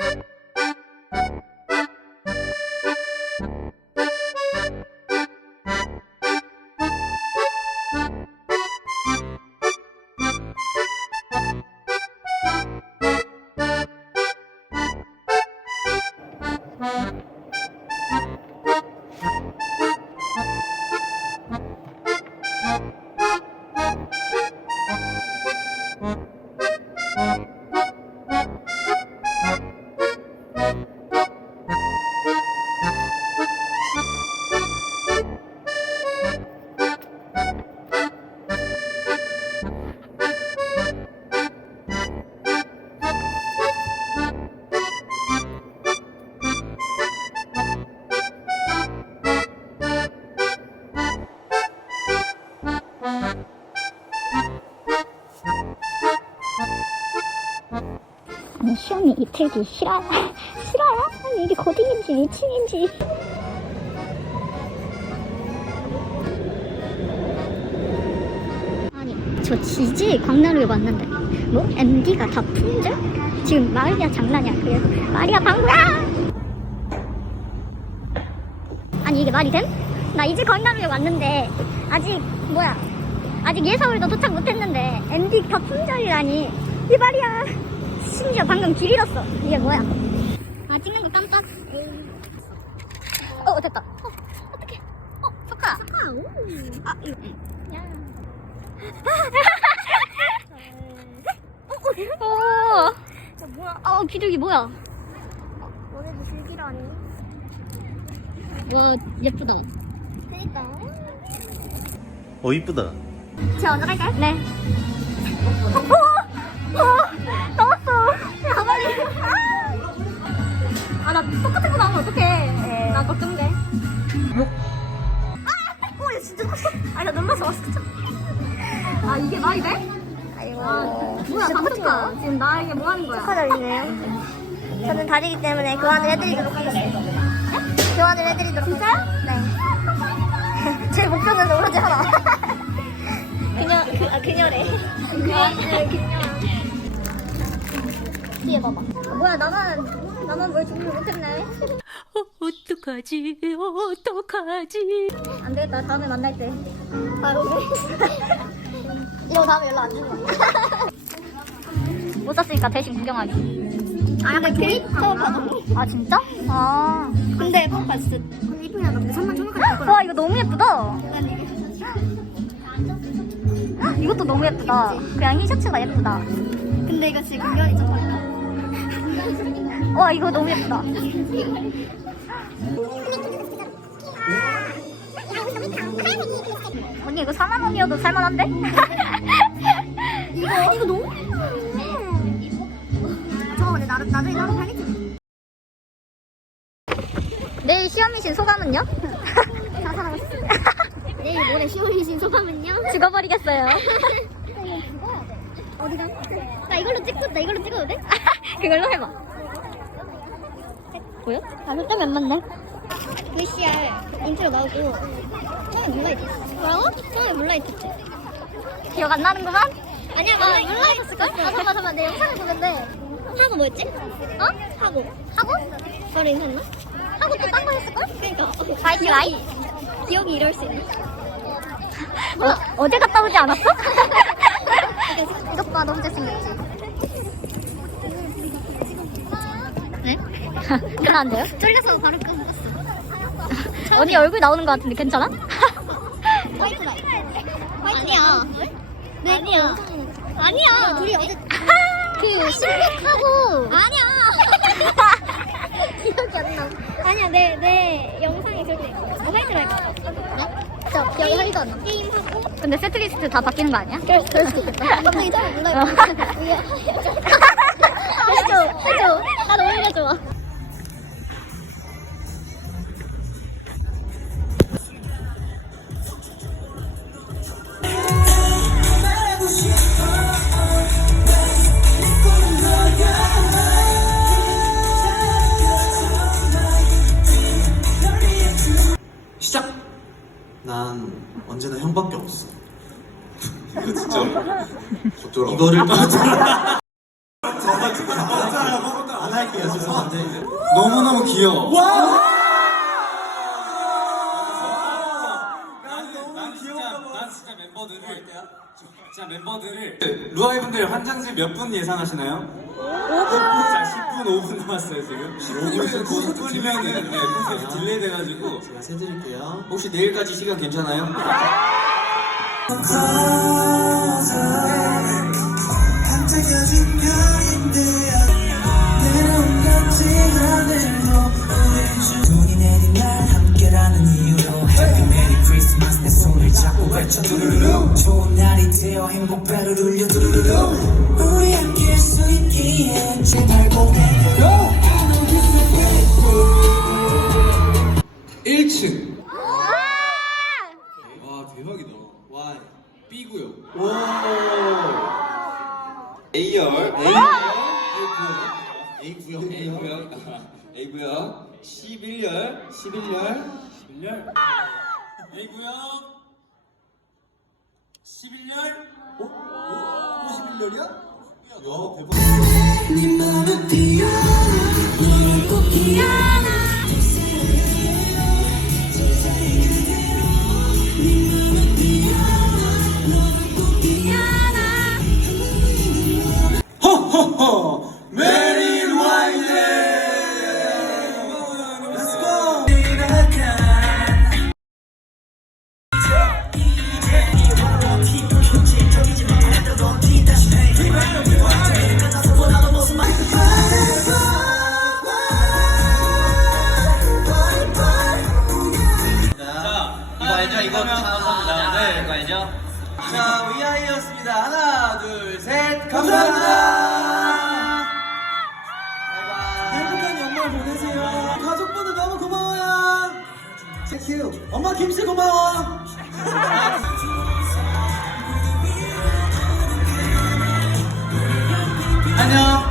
you. 시험이 이틀기 싫어. 싫어요? 아니 이게 고딩인지 미친인지. 아니 저 지지 광나루에 왔는데. 뭐? MD가 다 품절? 지금 마리아 장난이야. 그래서 마리아 방구야! 아니 이게 말이 됨? 나 이제 광나루에 왔는데 아직 뭐야? 아직 예서울도 도착 못했는데 MD 다 품절이라니. 이 말이야 심지어 방금 길 잃었어. 이게 뭐야? 아 찍는 거 깜빡. 어 됐다. 어 어떡해. 어 석화. 석화 오 아 이거 야. 오, 야 뭐야? 어 기둥이 뭐야? 너네도 즐기라니. 와 예쁘다. 그니까. 어 이쁘다. 제가 먼저 갈까요? 네. 어, 어, 나왔어 나 똑같은 거 나오면 어떡해 나 걱정돼 아, 오, 얘 진짜 컸어. 아, 나 놀라서 왔어. 진짜. 아, 이게 말이 돼? 아이고. 아, 뭐야, 박수가. 지금 나에게 뭐 하는 거야? 축하드리네요. 저는 다리기 때문에 교환을 해드리도록 하겠습니다. 교환을 해드리도록 진짜요? 네. 제 목표는 오로지 하나. 그녀, 그, 아, 그녀래. 그녀, 네, 그녀. 뒤에 봐봐. 뭐야, 나만, 나만 뭘 준비 못했네. 어떡하지 어떡하지 안 되겠다, 다음에 만날 때. 바로. 이러고 다음에 연락 안 주는. 못 샀으니까 대신 구경하기. 아, 근데 캐릭터 봐도. 아, 진짜? 아. 근데 진짜 이쁘게 나던데 3만 천원까지 와, 이거 너무 예쁘다. 이것도 너무 예쁘다. 그냥 흰 셔츠가 예쁘다. 근데 이거 지금 금연이 좀 달라. 와, 이거 너무 예쁘다. 언니, 이거 4만 원이어도 살만한데? 이거 이거 너무 예쁘네. 저 근데 나, 나중에 따로 팔겠지. 내일 시험이신 소감은요? 다 사랑했어. 내일 모레 시험이신 소감은요? 죽어버리겠어요. 어디가? 나 이걸로 찍고 나 이걸로 찍어도 돼? 그걸로 해봐. 보여? 아, 초점이 안 맞네. VCR 인트로 나오고 처음에 몰라 있었어. 뭐라고? 처음에 몰라 있었지. 기억 안 나는구만? 아니야 몰라 몰라 있었을걸? 아 잠깐 잠깐 내 영상을 보는데 하고 뭐였지? 어? 하고 하고? 바로 인사했나? 하고 또 딴 거 했을걸? 그러니까 바이키 라이? 기억이 이럴 수 있나? 어, 어제 갔다 오지 않았어? 이것 봐, 너무 잘생겼지? 네? 끝나는데요? 쫄려서 바로 끊었어. 언니 얼굴 나오는 것 같은데 괜찮아? 화이트 라이. 아니야. 네, 아니야. 아니야. 둘이 어제 그 신곡하고 아니야. 기억이 안 나. 아니야, 내, 내 영상이 그렇게 있어. 화이트. 진짜 기억이 하나도 안 나. 게임 하고. 근데 세트리스트 다 바뀌는 거 아니야? 그럴, 그럴 수도 있겠다. 갑자기 처음 몰라요. 난 언제나 형밖에 없어. 이거 진짜. 이거를 할게요. 죄송한데. 너무너무 귀여워. 멤버들을 진짜 멤버들을 루아이 분들 환장실 몇 분 예상하시나요? 5분. 자, 10분 5분 남았어요 지금. 10분이면 9분이면은 네, 콘서트 딜레이 돼가지고 제가 세드릴게요. 혹시 내일까지 시간 괜찮아요? 눈이 내린 날 함께라는 이유로 Happy Merry Christmas 내 손을 잡고 외쳐 두루루루 좋은 되어 행복 배를 울려 두루루루 우리 함께할 수 있기에 제발 보내줘 1층. 와 대박이다. Y. B고요. 오. A열. A 구역. A 구역. A 구역. 11열. 11열. 11열. A 구역. 11열. 어? 51년이야? 야, 대박. 네 맘을 피어나 너를 꼭 기억 이거 자, 네, 이거 알죠? 자, 위아이였습니다. 하나, 둘, 셋. 감사합니다. 행복한 연말 보내세요. 가족분들 너무 고마워요. 땡큐. 엄마 김씨 고마워. 안녕.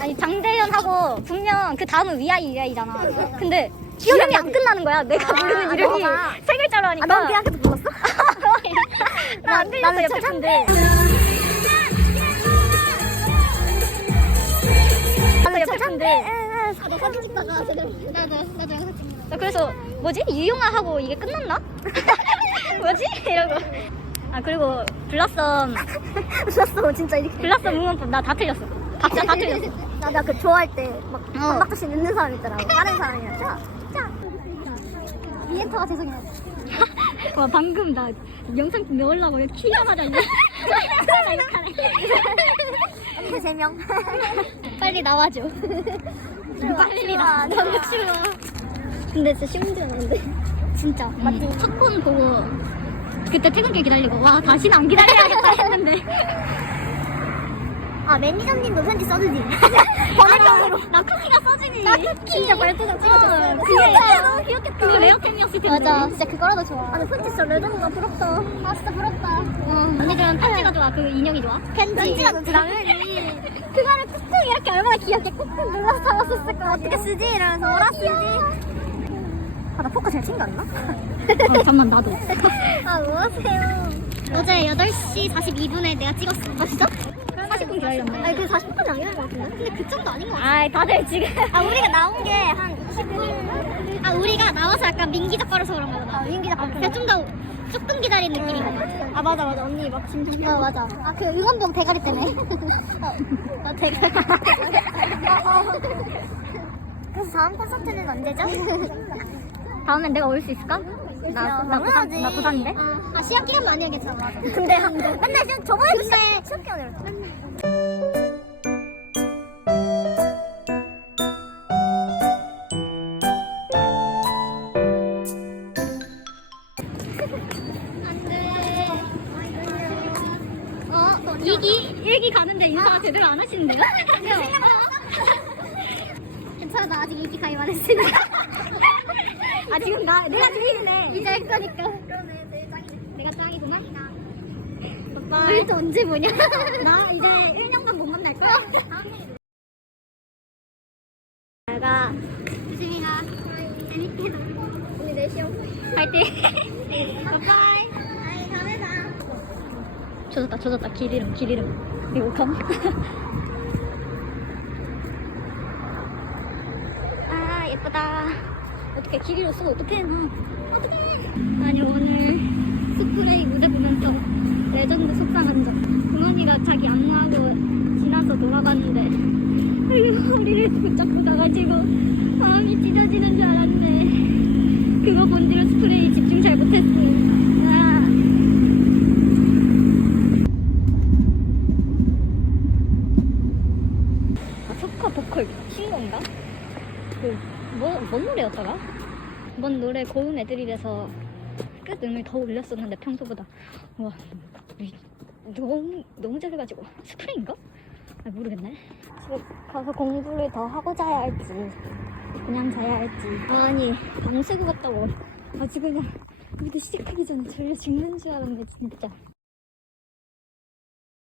아니 장대현하고 분명 그 다음은 위아이 위아이잖아. 근데 이름이 안 끝나는 거야. 내가 부르는 이름이 세 글자로 하니까. 넌 비앙카도 불렀어? 나안 들렸어 옆에 분들. 나도 옆에 분들. 나 사진 찍다가 제대로 나도 나도 영상 찍는 나 그래서 뭐지 유용아하고 이게 끝났나? 뭐지 이러고. 아 그리고 블라썸 웃었어 진짜 이렇게 블라썸 응원법 나 다 틀렸어. 박자 다 틀렸어. 나나 그 좋아할 때막 어. 반박자씩 넣는 사람 있더라고 자, 자. 리엔터가 죄송해요 와 방금 나 영상 넣으려고 키자마자 이제 언니 세명 빨리 나와줘. 빨리 나. 너무 추워. 근데 진짜 쉬운 줄 알았는데 진짜 맞지? 첫 번 보고 그때 퇴근길 기다리고 와 다시는 안 기다려야겠다 했는데 아 매니저님도 편지 써주지. 번외적으로 나 쿠키가 써지니 나 쿠키. 진짜 발표장 찍어줬어요. 그게 진짜 너무 귀엽겠다. 그게 레어템이었을 텐데. 맞아. 진짜 그거라도 좋아. 아니 편지 진짜 레전드가 부럽다. 아 진짜 부럽다. 어, 언니들은 편지가 좋아. 그 인형이 좋아? 편지. 편지가 너무 당연히. 그거를 꾹꾹 이렇게 얼마나 귀엽게 꾹꾹 눌러서 잡았었을까 어떻게 쓰지? 이러면서 뭐라 쓰지? 아 나 포카 잘 친거 아니나? 어, 잠만 나도. 아 뭐하세요? 어제 8시 42분에 내가 찍었어. 아 진짜? 40분 기다렸네. 아니 그 40분이 아니는 것 같은데? 근데 그 정도 아닌 것 같아. 아이 다들 지금. 아 우리가 나온 게 한 20분? 아 우리가 나와서 약간 민기적 거려서 그런 거다 아 민기작 같은 그냥 좀더 조금 기다린 느낌인 것 같아 아 맞아 맞아. 언니 막 진짜 아 맞아. 아 그 응원봉 대가리 때문에. 어, 아 대가리. 그래서 다음 콘서트는 언제죠? 다음엔 내가 올 수 있을까? 나, 나, 부산, 나 부산인데? 아 시합 기간 많이 하겠잖아 맞아 근데 한 맨날 시합 저번에도 시합, 시합 기간이었어 어, 이기, 일기 가는데 인사 제대로 안 하시는데요? 괜찮아 나 아직 인기 가입 안 했으니까. 아, 지금 나, 내가 제일이네. 이제 짱이네 내가 짱이구만. 오빠 또 언제 보냐? 나 이제 1년간 못 만날 거야. 내가 조심히 가. 재밌게 놀 우리 내 시험 파이팅. 바이바이. 아이 다음에 봐 조졌다 조졌다 길 이름 길 이름 이거 컴 아 예쁘다 어떻게 길 잃었어 어떡해 나 어떡해 아니 오늘 스프레이 무대 보면서 레전드 속상한 점 금원이가 자기 안무하고 지나서 돌아갔는데 아이고 허리를 붙잡고 가가지고 마음이 찢어지는 줄 알았네 그거 본 뒤로 스프레이 집중 잘 못했어 아. 아, 소카 보컬 미친 건가? 그, 뭐, 뭔 노래였더라? 뭔 노래 고음 애들이라서 끝 음을 더 올렸었는데 평소보다. 와, 이- 너무, 너무 잘해가지고. 스프레인가? 아, 모르겠네. 집에 가서 공부를 더 하고 자야 할지, 그냥 자야 할지. 아니, 밤새고 갔다고. 아주 그냥 무대 시작하기 전에 졸려 죽는 줄 알았네, 진짜.